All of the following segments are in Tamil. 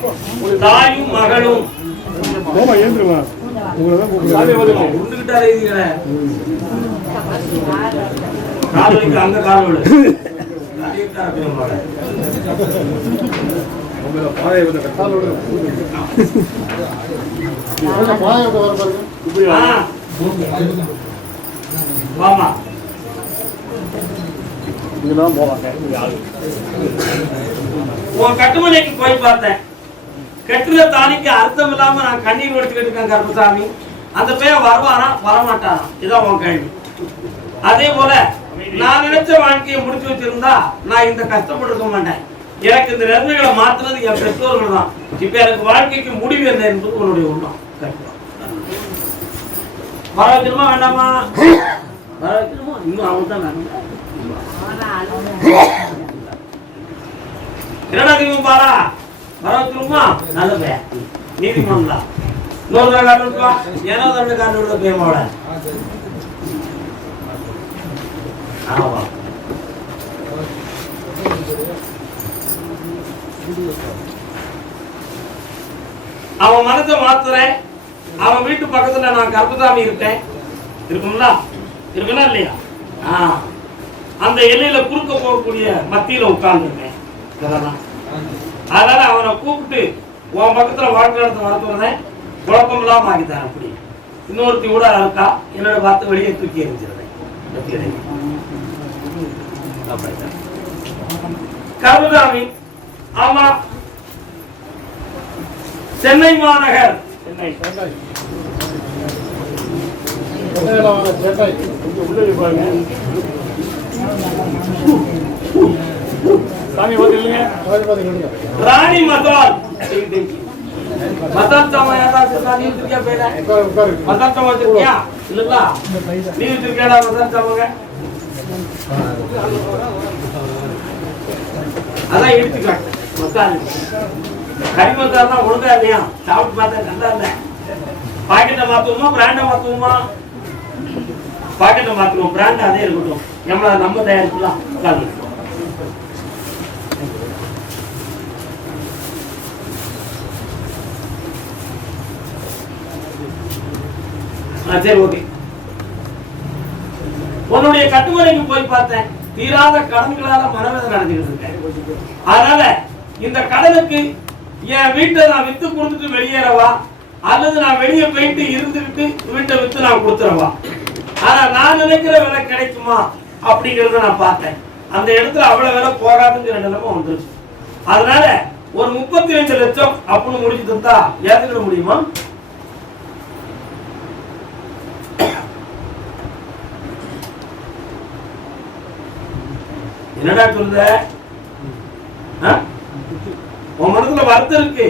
கோவில் தாயும் மகளும். போமா ஏந்துருமா உங்களை தான். கால் வைக்க அங்க ஆ. வாமா உன் கட்டுமனைக்கு போய் பார்த்தேன். கட்டுற தாலிக்கு அர்த்தம் இல்லாம நான் கண்ணீர் வடிச்சுக்கிட்டு இருக்கேன் கருப்பசாமி. அந்த பையன் வருவானா? வரமாட்டானா? இதான் உன் கேள்வி. அதே போல நான் நினைச்ச வாழ்க்கையை முடிச்சு வச்சிருந்தா நான் இந்த கஷ்டப்பட்டிருக்க மாட்டேன். எனக்கு இந்த நிலைமைகளை மாத்துறது என் பெற்றோர்கள் தான். இப்ப எனக்கு வாழ்க்கைக்கு முடிவு என்ன என்பது உன்னுடைய உள்ளம். வர வைக்கணுமா வேண்டாமா? வர வைக்கணுமா? இன்னும் அவன் தான் வேணும். என்னடா தீபம் பாரா வர வச்சிருமா நல்ல பையன். நீதிமன்றம் தான் இன்னொரு தடவை காட்டு விட்டுவா? ஏனோ தடவை காட்டு விடுத பையனோட ஆமா. அவன் மனசை மாத்துறேன். அவன் வீட்டு பக்கத்துல நான் கருப்பசாமி இருக்கேன் இருக்குங்களா இருக்குன்னா இல்லையா? ஆ. அந்த எல்லையில குறுக்க போகக்கூடிய மத்தியில உட்கார்ந்துருக்கேன். இதெல்லாம். அதனால அவனை கூப்பிட்டு உன் பக்கத்துல வாழ்க்கை நடத்த வரத்துறேன் குழப்பம் இல்லாம ஆகிட்டான் அப்படி. இன்னொருத்தி கூட இருக்கா என்னோட பார்த்து வெளியே தூக்கி எரிஞ்சிருந்தேன் கருதாமி ஆமா சென்னை மாநகர். சென்னை கொஞ்சம் உள்ளே பாருங்க. ராணி மசால். மசால் சாமான் யாராவது சாமி வச்சிருக்கியா பேர? மசால் சாமான் வச்சிருக்கியா? இல்லங்களா? நீ வச்சிருக்கியாடா மசால் சாமாங்க? அதான் எடுத்து காட்டு மசால். கறி மசால் தான் ஒழுங்கா இல்லையா? சாப்பிட்டு பார்த்தா நல்லா இல்ல. பாக்கெட்டை மாத்துவோமா? பிராண்டை மாத்துவோமா? பாக்கெட்டை மாத்துவோம். பிராண்ட் அதே இருக்கட்டும். நம்மள நம்ம தயாரிக்கலாம் உட்கார்ந்து. சரி ஓகே. உன்னுடைய கட்டுமுறைக்கு போய் பார்த்தேன். தீராத கடன்களால மனவேதனை நடந்துகிட்டு இருக்கேன். அதனால இந்த கடனுக்கு என் வீட்டை நான் வித்து கொடுத்துட்டு வெளியேறவா? அல்லது நான் வெளியே போயிட்டு இருந்துகிட்டு வீட்டை வித்து நான் கொடுத்துறவா? ஆனா நான் நினைக்கிற விலை கிடைக்குமா? அப்படிங்கறத நான் பார்த்தேன். அந்த இடத்துல அவ்வளவு விலை போகாதுங்கிற நிலைமை வந்துருச்சு. அதனால ஒரு முப்பத்தி அஞ்சு லட்சம் அப்படின்னு முடிச்சு தந்தா ஏத்துக்கிட முடியுமா? என்னடா சொல்ற? உன் மனசுல வருத்தம் இருக்கு.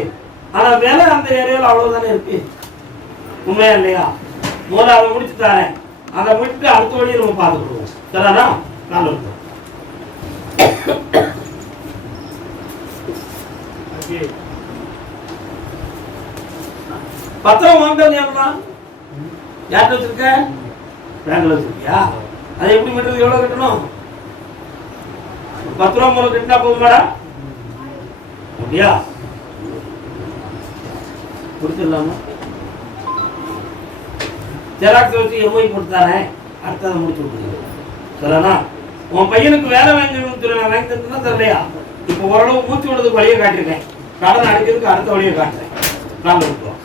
ஆனா வேலை அந்த ஏரியால அவ்வளவுதானே இருக்கு. உண்மையா இல்லையா? முதல்ல அதை முடிச்சு தரேன். அதை முடிச்சுட்டு அடுத்த வழியை நம்ம பார்த்துக்கிடுவோம். சரிதானா? நான் இருக்கோம் பத்திரம் வாங்க ஞாபகம் யார்கிட்ட வச்சிருக்க? பேங்க்ல வச்சிருக்கியா? அதை எப்படி கட்டுறது? எவ்வளவு கட்டணும்? பத்து ரூபா மூலம் கட்டினா மேடம் அப்படியா? கொடுத்துடலாமா? ஜெராக்ஸ் வச்சு எம்ஐ கொடுத்தாரேன் அடுத்ததை முடிச்சு விட்டுருங்க சரிண்ணா உன் பையனுக்கு வேலை வாங்கணும்னு சொல்லி நான் வாங்கி தந்துன்னா தரலையா? இப்போ ஓரளவு மூச்சு விடுறதுக்கு வழியை காட்டியிருக்கேன். கடன் அடைக்கிறதுக்கு அடுத்த வழியை காட்டுறேன். நாங்கள் கொடுப்போம்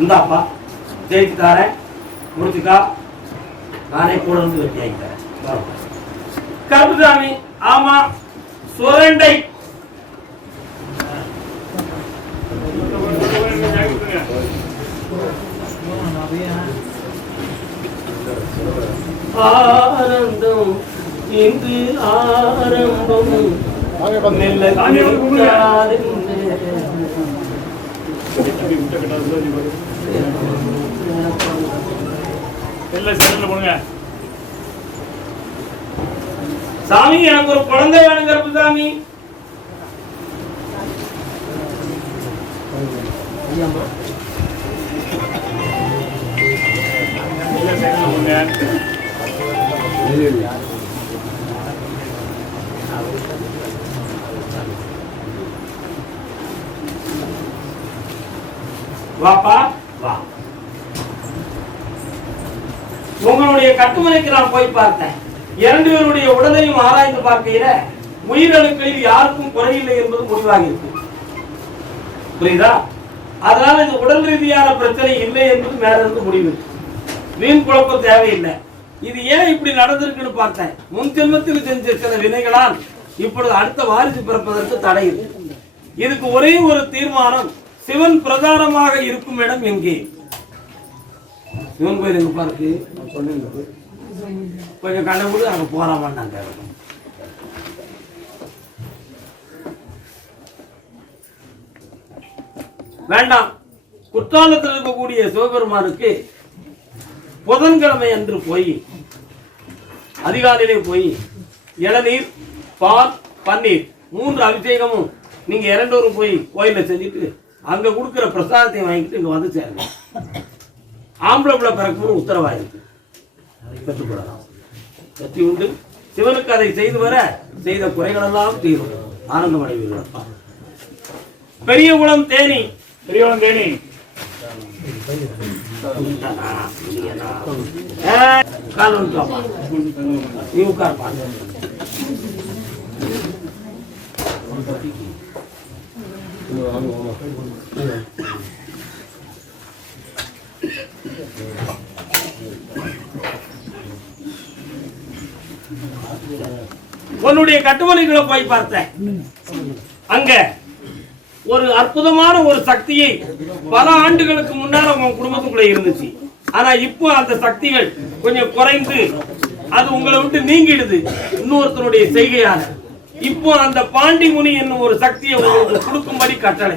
இந்தாப்பா ஜெயிச்சு தாரேன் முடிச்சுக்கா. நானே கூட இருந்து வெட்டி ஆகி தரேன் கருப்புசாமி ஆமா சுரண்டை. ஆனந்தம் இன்று ஆரம்பம். மெல்ல கிடைக்காது. எல்லாம் போடுங்க சாமி எனக்கு ஒரு குழந்தை வேணும் கருப்புசாமி வாப்பா வா. உங்களுடைய கட்டுமனைக்கு நான் போய் பார்த்தேன். இரண்டு பேருடைய உடலையும் ஆராய்ந்து பார்க்கையில உயிரணுக்களில் யாருக்கும் குறையில்லை என்பது முடிவாக இருக்கு புரியுதா? அதனால இந்த உடல் ரீதியான பிரச்சனை இல்லை என்பது மேல இருந்து முடிவு. வீண் குழப்பம் தேவையில்லை. இது ஏன் இப்படி நடந்திருக்குன்னு பார்த்தேன். முன் ஜென்மத்தில் செஞ்ச சில வினைகளால் இப்பொழுது அடுத்த வாரிசு பிறப்பதற்கு தடை இருக்கு. இதுக்கு ஒரே ஒரு தீர்மானம் சிவன் பிரதானமாக இருக்கும் இடம் எங்கே? சிவன் கோயில் எங்க பாருக்கு கொஞ்சம் கண்டுபிடி அங்க போறாமான்னாங்க வேண்டாம். குற்றாலத்தில் இருக்கக்கூடிய சிவபெருமானுக்கு புதன்கிழமை அன்று போய் அதிகாலையிலே போய் இளநீர் பால் பன்னீர் மூன்று அபிஷேகமும் நீங்க இரண்டோரும் போய் கோயிலில் செஞ்சுட்டு அங்க கொடுக்குற பிரசாதத்தை வாங்கிட்டு இங்க வந்து சேருங்க. ஆம்பளை பிள்ளை இருக்கு உத்தரவாயிருக்கு. பெற்றுக்கொள்ளலாம். கத்தி உண்டு. சிவனுக்கு அதை செய்து வர செய்த குறைகளெல்லாம் தீரும். ஆனந்தம் அடைவீர்களப்பா பெரிய குளம் தேனி. பெரியவன் தேனி. கால் வந்து நீ உட்கார்ப்பா உன்னுடைய கட்டுமனைகளை போய் பார்த்தேன். அங்க ஒரு அற்புதமான ஒரு சக்தியை பல ஆண்டுகளுக்கு முன்னால உங்க குடும்பத்துக்குள்ள இருந்துச்சு. ஆனா இப்போ அந்த சக்திகள் கொஞ்சம் குறைந்து அது உங்களை விட்டு நீங்கிடுது. இன்னொருத்தருடைய செய்கையால. இப்போ அந்த பாண்டி முனி என்னும் ஒரு சக்தியை உங்களுக்கு கொடுக்கும்படி கட்டளை.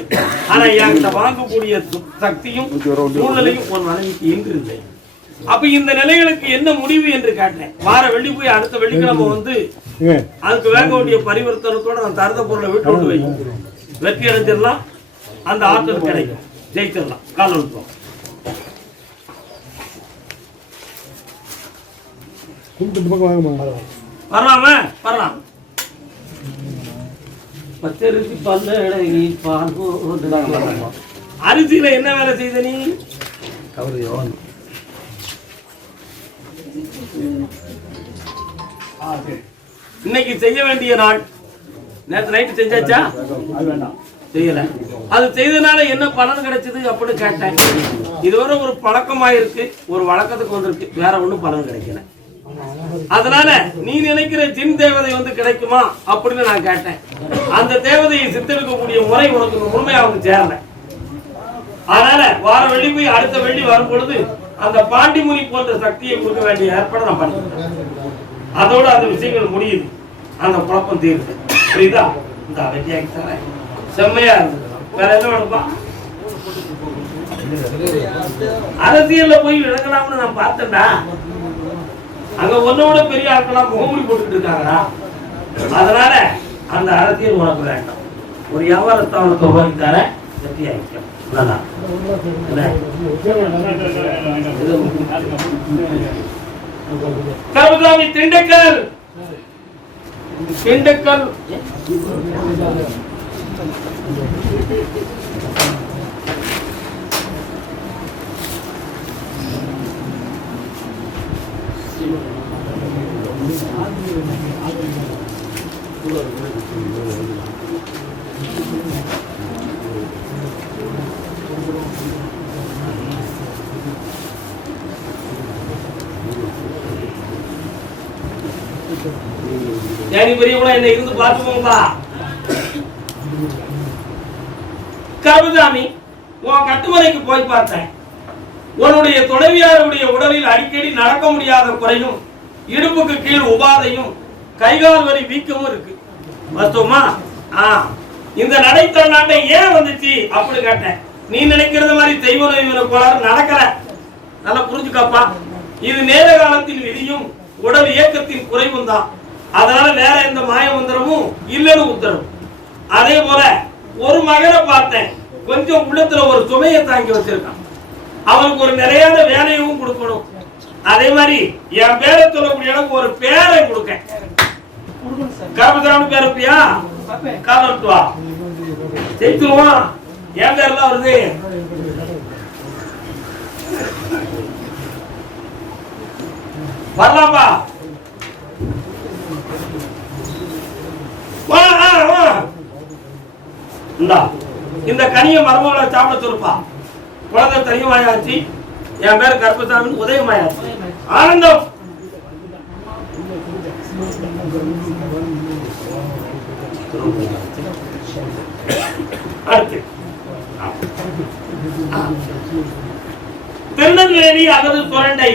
ஆனா என்கிட்ட வாங்கக்கூடிய சக்தியும் சூழ்நிலையும் ஒரு மனைவிக்கு இன்று இல்லை அப்ப இந்த நிலைகளுக்கு என்ன முடிவு என்று கேட்டேன். வார வெள்ளி போய் அடுத்த வெள்ளிக்கிழமை வந்து அதுக்கு வேக வேண்டிய பரிவர்த்தனத்தோட நான் தரத பொருளை விட்டு கொண்டு வை. வெற்றி அடைஞ்சிடலாம். அந்த ஆற்றல் கிடைக்கும். ஜெயிச்சிடலாம். கால் அழுத்தம். கும்பிட்டு இந்த பக்கம் வாங்கம்மா வரலாமா வரலாம் பச்சரிசி பல்லடகி பால். அரிசியில என்ன வேலை செய்த நீ? ஆ சரி. இன்னைக்கு செய்ய வேண்டிய நாள். நேற்று நைட்டு செஞ்சாச்சா? செய்யல. அது செய்தனால என்ன பலன் கிடைச்சது அப்படின்னு கேட்டேன். இதுவரை ஒரு பழக்கமாயிருக்கு ஒரு வழக்கத்துக்கு வந்திருக்கு. வேற ஒண்ணும் பலன் கிடைக்கல. அதனால நீ நினைக்கிற ஜின் தேவதை வந்து கிடைக்குமா அப்படின்னு நான் கேட்டேன். அந்த தேவதையை சித்தெடுக்கக்கூடிய முறை உனக்கு முழுமையா வந்து சேரல. அதனால வார வெள்ளி போய் அடுத்த வெள்ளி வரும் பொழுது அந்த பாண்டிமுனி போன்ற சக்தியை கொடுக்க வேண்டிய ஏற்பாடு நான் பண்ணிக்கிறேன் அதோட அந்த விஷயங்கள் முடியுது. அந்த குழப்பம் தீருது. புரியுதா? இந்த வெற்றியாக்கி தரேன் செம்மையா இருந்தது. வேற என்ன வேணும்பா அரசியல்ல போய் விளங்கலாம்னு நான் பார்த்தேன்டா. அங்க ஒன்னோட பெரிய ஆட்கள்லாம் முகமூடி போட்டுட்டு இருக்காங்கடா. அதனால அந்த அரசியல் உனக்கு வேண்டாம். ஒரு வியாபாரஸ்தானத்தை உருவாக்கி தரேன்? வெற்றியாக்கிக்கலாம் நல்லா. என்ன? கருதாமி திண்டுக்கல். திண்டுக்கல். ஞானி பெரியவங்களா என்ன இருந்து பார்த்துக்கோங்களா கருதாமி உன் கட்டுமனைக்கு போய் பார்த்தேன். உன்னுடைய துணைவியாருடைய உடலில் அடிக்கடி நடக்க முடியாத குறையும் இடுப்புக்கு கீழ் உபாதையும் கைகால் வரி வீக்கமும் இருக்கு. மருத்துவமா? ஆ. இந்த நடைத்தொண்டாட்டை ஏன் வந்துச்சு? அப்படி கேட்டேன். நீ நினைக்கிறது மாதிரி தெய்வ நோய்வன கோளாறு நடக்கல. நல்லா புரிஞ்சுக்கப்பா. இது நேர காலத்தின் விதியும் உடல் இயக்கத்தின் குறைவும் தான். அதனால வேற எந்த மாய மந்திரமும் இல்லைன்னு உத்தரவு. அதே போல ஒரு மகனை பார்த்தேன். கொஞ்சம் உள்ளத்துல ஒரு சுமையை தாங்கி வச்சிருக்கான். அவனுக்கு ஒரு நிலையான வேலையும் கொடுக்கணும். அதே மாதிரி என் பேரை சொல்லக்கூடிய எனக்கு ஒரு பேரை கொடுக்க. கர்மதான பேர் இருப்பியா காலம் வா ஜெயிச்சிருவான் என் பேர்லாம் வருது. வரலாம்பா. வா வா, வா. இந்தா இந்த கனியை மரமகளை சாப்பிட சொல்லுப்பா. குழந்தை தனியமாயாச்சு என் பேர் கர்ப்பசாமி உதயமாயாச்சு. ஆனந்தம். திருநெல்வேலி அல்லது சுரண்டை.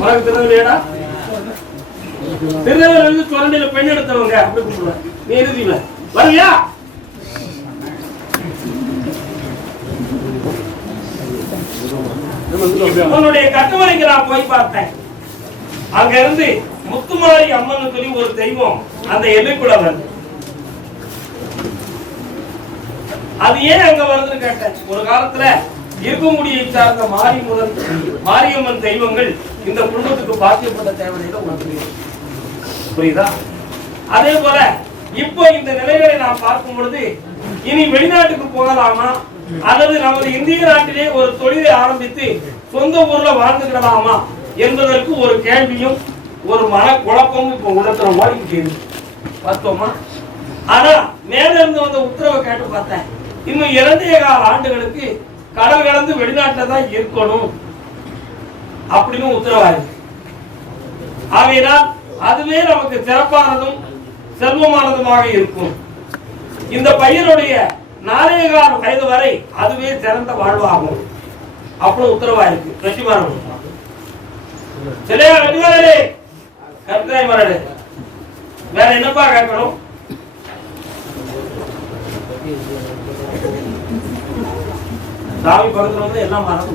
உனக்கு திருநெல்வேலியா திருநெல்வேலி சுரண்டையில பெண் எடுத்தவங்க. அப்படி கூப்பிடுவேன் நீ எழுதில வரலையா உன்னுடைய கட்டுமனைக்கு நான் போய் பார்த்தேன். அங்க இருந்து முத்துமாரி அம்மன் சொல்லி ஒரு தெய்வம் அந்த எல்லைக்குள்ள வருது. அது ஏன் அங்க வருதுன்னு கேட்டேன். ஒரு காலத்துல இருக்கமுடியை சார்ந்த மாரியம்மன் மாரியம்மன் தெய்வங்கள் இந்த குடும்பத்துக்கு பாக்கியப்பட்ட தேவையில ஒன்று புரியுதா? அதே போல இப்போ இந்த நிலைகளை நாம் பார்க்கும் பொழுது இனி வெளிநாட்டுக்கு போகலாமா? அல்லது நமது இந்திய நாட்டிலே ஒரு தொழிலை ஆரம்பித்து சொந்த ஊர்ல வாழ்ந்துக்கிடலாமா? என்பதற்கு ஒரு கேள்வியும் ஒரு மன குழப்பமும் இப்போ உணர்த்துற மாதிரி இருக்கு. பார்த்தோமா? ஆனா மேல இருந்து வந்த உத்தரவை கேட்டு பார்த்தேன். இன்னும் இரண்டே கால ஆண்டுகளுக்கு கடல் கடந்து வெளிநாட்டில் தான் இருக்கணும் அப்படின்னு உத்தரவாயிருக்கு. ஆகையினால் அதுவே நமக்கு சிறப்பானதும் செல்வமானதுமாக இருக்கும். இந்த பையனுடைய நாரேகால வயது வரை அதுவே சிறந்த வாழ்வாகும். அப்புறம் உத்தரவாயிருக்கு வெற்றிமாறன் சரியா வெட்டுவாரே கருத்தாய் மரடு வேற என்னப்பா கேட்கணும்? சாமி பக்கத்துல வந்து எல்லாம் மறந்து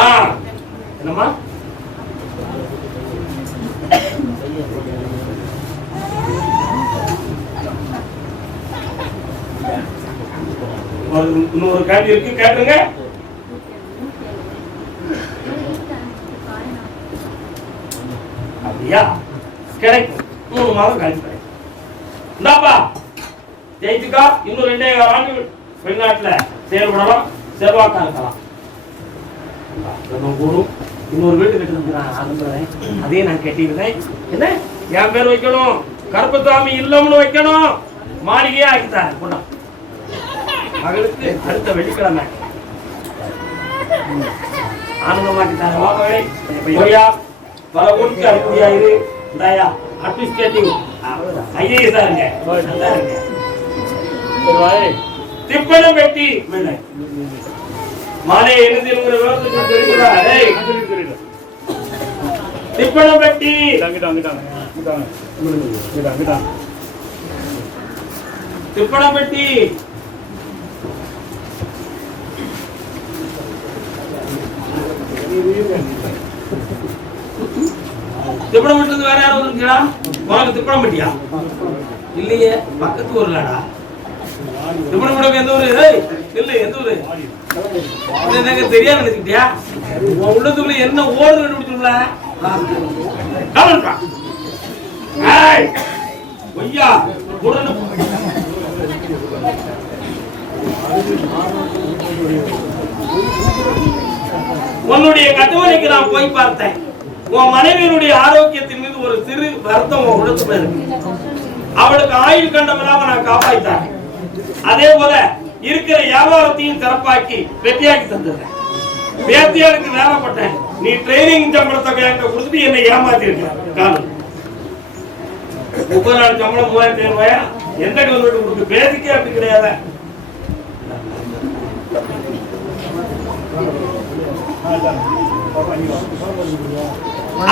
ஆ என்னம்மா? இன்னொரு கேள்வி இருக்கு கேட்டுங்க. அப்படியா? கிடைக்கும் மூணு மாதம் கழிச்சு கிடைக்கும் இந்தாப்பா. ஜெயிச்சுக்கா. இன்னும் ரெண்டே ஆண்டு வெளிநாட்டுல செயல்படலாம் செல்வாக்கா இருக்கலாம். நம்ம இன்னொரு வீடு கட்டணும் நான் ஆரம்பிக்கிறேன் அதே நான் கட்டியிருந்தேன். என்ன? என் பேர் வைக்கணும். கருப்பசாமி இல்லம்னு வைக்கணும். மாளிகையா ஆக்கிட்டார் பொண்ணா மகளுக்கு அடுத்த வெள்ளிக்கிழமை. ஆனந்தமாக்கிட்டாங்க. வாங்கவே. ஐயா பல ஊருக்கு அனுப்பியா இரு இந்தாயா அட்மினிஸ்ட்ரேட்டிவ் ஐஏஎஸ் இருங்க. நல்லா இருங்க. திப்பணம் வெட்டி வெள்ளை மாலை எழுதிங்கிற விவரத்துக்கு தெரியுதா டேய். திப்பணம் வெட்டி திப்பணம் வெட்டி திப்பணம் வெட்டுறது வேற யாரும் வந்துருக்கா உனக்கு திப்பணம் வெட்டியா இல்லையே பக்கத்து ஊர்லடா. திப்பணம் வெட்ட எந்த ஊரு? இல்ல எந்த ஊரு? எனக்கு தெரியாது நினைச்சுக்கிட்டியா? உன் உள்ளத்துக்குள்ள என்ன ஓடு கண்டுபிடிச்சுல ஐயா ஏய் ஒய்யா உன்னுடைய கட்டுமனைக்கு நான் போய் பார்த்தேன். உன் மனைவியினுடைய ஆரோக்கியத்தின் மீது ஒரு சிறு வருத்தம் உன் இருக்கு. அவளுக்கு ஆயுள் கண்டம் இல்லாம நான் காப்பாற்றேன் அதே போல இருக்கிற வியாபாரத்தையும் சிறப்பாக்கி வெற்றியாக்கி தந்தேன். வேத்தியாருக்கு வேலைப்பட்டேன் நீ ட்ரைனிங் சம்பளத்தை என்கிட்ட கொடுத்துட்டு என்னை ஏமாத்தி இருக்க முப்பது நாள் சம்பளம் மூவாயிரத்தி ஐநூறு ரூபாயா? எந்த கவர்மெண்ட் கொடுக்கு பேசிக்கே அப்படி கிடையாது?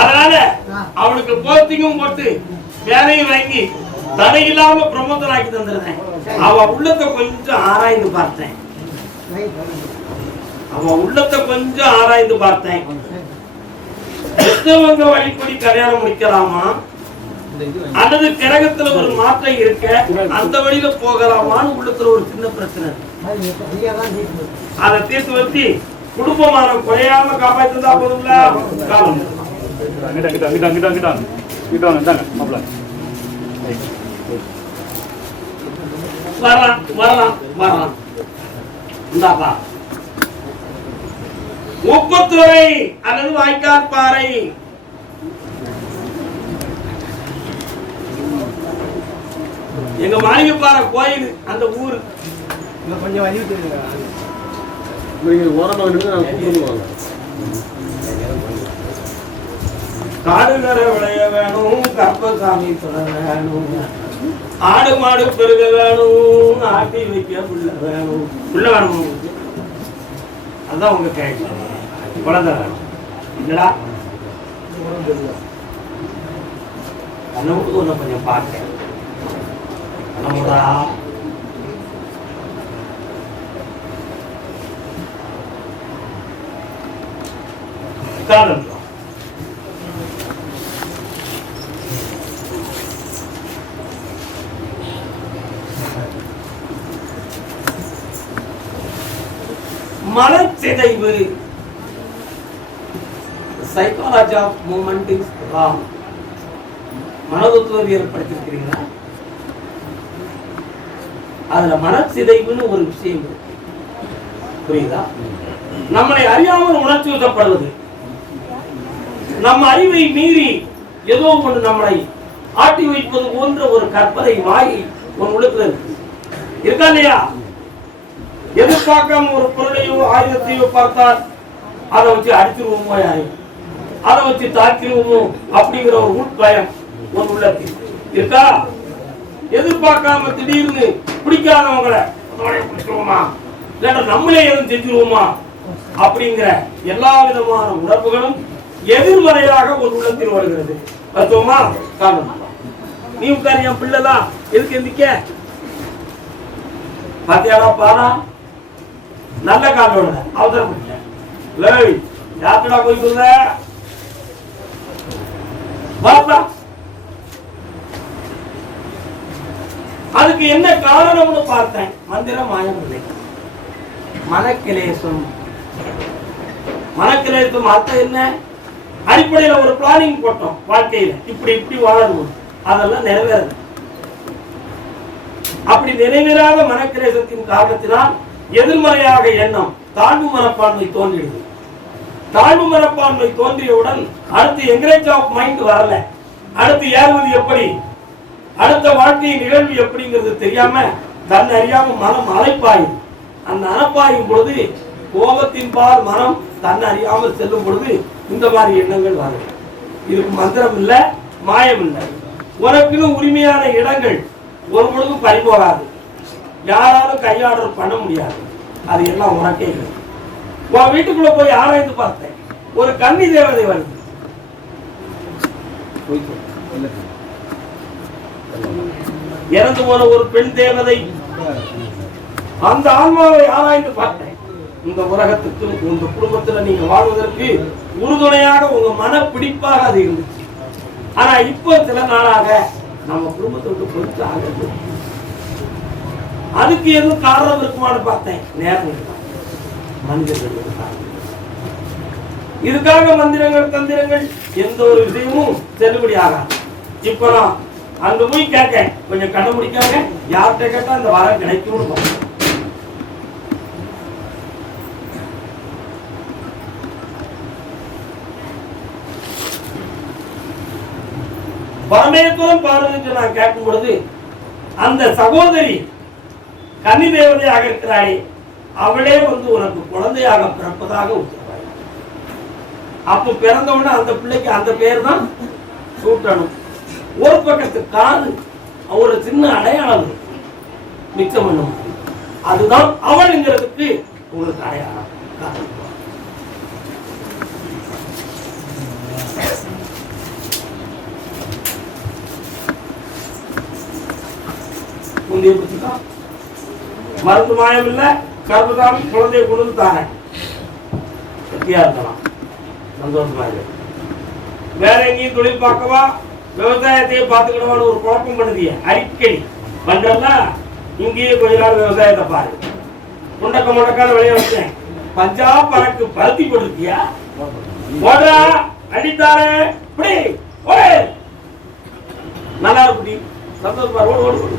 அதனால அவனுக்கு போஸ்டிங்கும் போட்டு வேலையும் வாங்கி தடை இல்லாம பிரமோதன் ஆக்கி தந்துருந்தேன். அவ உள்ளத்தை கொஞ்சம் ஆராய்ந்து பார்த்தேன். அவ உள்ளத்தை கொஞ்சம் ஆராய்ந்து பார்த்தேன். பெத்தவங்க வழிப்படி கல்யாணம் முடிக்கலாமா? அல்லது கிரகத்துல ஒரு மாற்றம் இருக்க அந்த வழியில போகலாமான்னு உள்ளத்துல ஒரு சின்ன பிரச்சனை அதை தீர்த்து வச்சு குடும்பமான குறையாம காப்பாத்திருந்தா போதும்ல? காலம் அங்கிட்ட வரலாம் வரலாம் வரலாம். இந்தாப்பா. உப்புத்துறை அல்லது வாய்க்கால் பாறை. எங்க மாளிகைப்பாறை கோயில் அந்த ஊரு. நீங்க ஓரமாக நின்று நான் கூப்பிடுவாங்க காடுகரை விளைய வேணும் கற்பசாமி தொட வேணும் ஆடு மாடு பெருக வேணும் ஆட்டி வைக்க புள்ள வேணும் புள்ள வேணும் அதான் உங்க கேள்வி. குழந்தை வேணும். இல்லடா. கண்ணு ஒண்ணு கொஞ்சம் பார்க்க கண்ணமுடா காதல் மனச்சிதைவு. Psychology of moment is wrong மனதத்துவவியல் படித்திருக்கிறீங்களா அதுல மனச்சிதைவுன்னு ஒரு விஷயம் இருக்கு. புரியுதா? நம்மளை அறியாமல் உணர்ச்சி வசப்படுவது நம்ம அறிவை மீறி ஏதோ ஒன்று நம்மளை ஆட்டி வைப்பது போன்ற ஒரு கற்பனை வாய் உன் உள்ளத்துல இருக்கு. இருக்கா இல்லையா? எதிர்பார்க்காம ஒரு பொருளையோ ஆயுதத்தையோ பார்த்தால் அதை வச்சு அடிச்சிருவோமோ யாரையும் அதை வச்சு தாக்கிடுவோமோ அப்படிங்கிற ஒரு உட்பயம் ஒரு உள்ளத்தில் இருக்கா? எதிர்பார்க்காம திடீர்னு பிடிக்காதவங்களை பிடிச்சிருவோமா? இல்லாட்டா நம்மளே எதுவும் செஞ்சிருவோமா? அப்படிங்கிற எல்லா விதமான உணர்வுகளும் எதிர்மறையாக ஒரு உள்ளத்தில் வருகிறது. அர்த்தமா காரணம் நீ உட்கார் என் பிள்ளைதான். எதுக்கு எந்திக்க பாத்தியாடா பாரா? நல்ல காலோட அவசரம் லேய் யாத்திரா போய் சொல்ல வாப்பா. அதுக்கு என்ன காரணம்னு பார்த்தேன். மந்திரம் மாயம் இல்லை மனக்கிலேசம். மனக்கிலேசம் அர்த்தம் என்ன? அடிப்படையில ஒரு பிளானிங் போட்டோம் வாழ்க்கையில. இப்படி இப்படி வாழணும். அதெல்லாம் நிறைவேறது அப்படி நிறைவேறாத மனக்கிரேசத்தின் காரணத்தினால் எதிர்மறையாக எண்ணம் தாழ்வு மனப்பான்மை தோன்றிடுது தாழ்வு மனப்பான்மை தோன்றியவுடன் அடுத்து என்கரேஜ் ஆஃப் மைண்ட் வரல. அடுத்து ஏறுவது எப்படி? அடுத்த வாழ்க்கையின் நிகழ்வு எப்படிங்கிறது தெரியாம தன்னை அறியாம மனம் அலைப்பாயும். அந்த அனப்பாயும் பொழுது கோபத்தின் பால் மனம் தன் அறியாமல் செல்லும் பொழுது இந்த மாதிரி எண்ணங்கள் வரும். இதுக்கு மந்திரம் இல்லை மாயம் இல்லை. உனக்குன்னு உரிமையான இடங்கள் ஒரு பொழுதும் பறிபோகாது. யாராலும் கையாடல் பண்ண முடியாது. அது எல்லாம் உனக்கே இல்லை. உன் வீட்டுக்குள்ள போய் ஆராய்ந்து பார்த்தேன். ஒரு கன்னி தேவதை வருது. இறந்து போன ஒரு பெண் தேவதை. அந்த ஆன்மாவை ஆராய்ந்து பார்த்தேன். இந்த உலகத்துக்கு உங்க குடும்பத்துல நீங்க வாழ்வதற்கு உறுதுணையாக உங்க மன பிடிப்பாக அது இருந்துச்சு. ஆனா இப்போ சில நாளாக நம்ம குடும்பத்தை விட்டு போயிட்டு ஆகுது அதுக்கு எதுவும் காரணம் இருக்குமான்னு பார்த்தேன். நேரம் மனிதர்கள் இதுக்காக மந்திரங்கள் தந்திரங்கள் எந்த ஒரு விஷயமும் செல்லுபடி ஆகாது. இப்போ நான் அங்க போய் கேட்க கொஞ்சம் கண்டுபிடிக்காங்க யார்கிட்ட கேட்டா அந்த வாரம் கிடைக்கும்னு பார்ப்போம். பரமேஸ்வரம் பார்வதிக்கு நான் கேட்கும் பொழுது அந்த சகோதரி கன்னி தேவதையாக இருக்கிறாளே அவளே வந்து உனக்கு குழந்தையாக பிறப்பதாக உத்தரவாய் அப்ப பிறந்த அந்த பிள்ளைக்கு அந்த பேர் தான் சூட்டணும் ஒரு பக்கத்து காது ஒரு சின்ன அடையாளம் மிச்சம் பண்ணும் அதுதான் அவளுங்கிறதுக்கு உங்களுக்கு அடையாளம் காரணம். குந்தியை பிடிச்சிட்டான் மருந்து மாயம் இல்ல கருப்புசாமி குழந்தையை கொண்டு வந்து தாரேன் இருக்கலாம். சந்தோஷமா இருக்கு வேற எங்கேயும் தொழில் பார்க்கவா? விவசாயத்தையே பார்த்துக்கணும்னு ஒரு குழப்பம் பண்ணுதிய அடிக்கடி. பண்றதா இங்கேயே கொஞ்ச நாள் விவசாயத்தை பாரு. முண்டக்க முண்டக்கான விளைய வச்சேன். பஞ்சாப் பறக்கு பருத்தி போட்டிருக்கியா? போடா அடித்தாரே. இப்படி நல்லா இருக்குடி சந்தோஷமா ஓடு ஓடு ஓடு.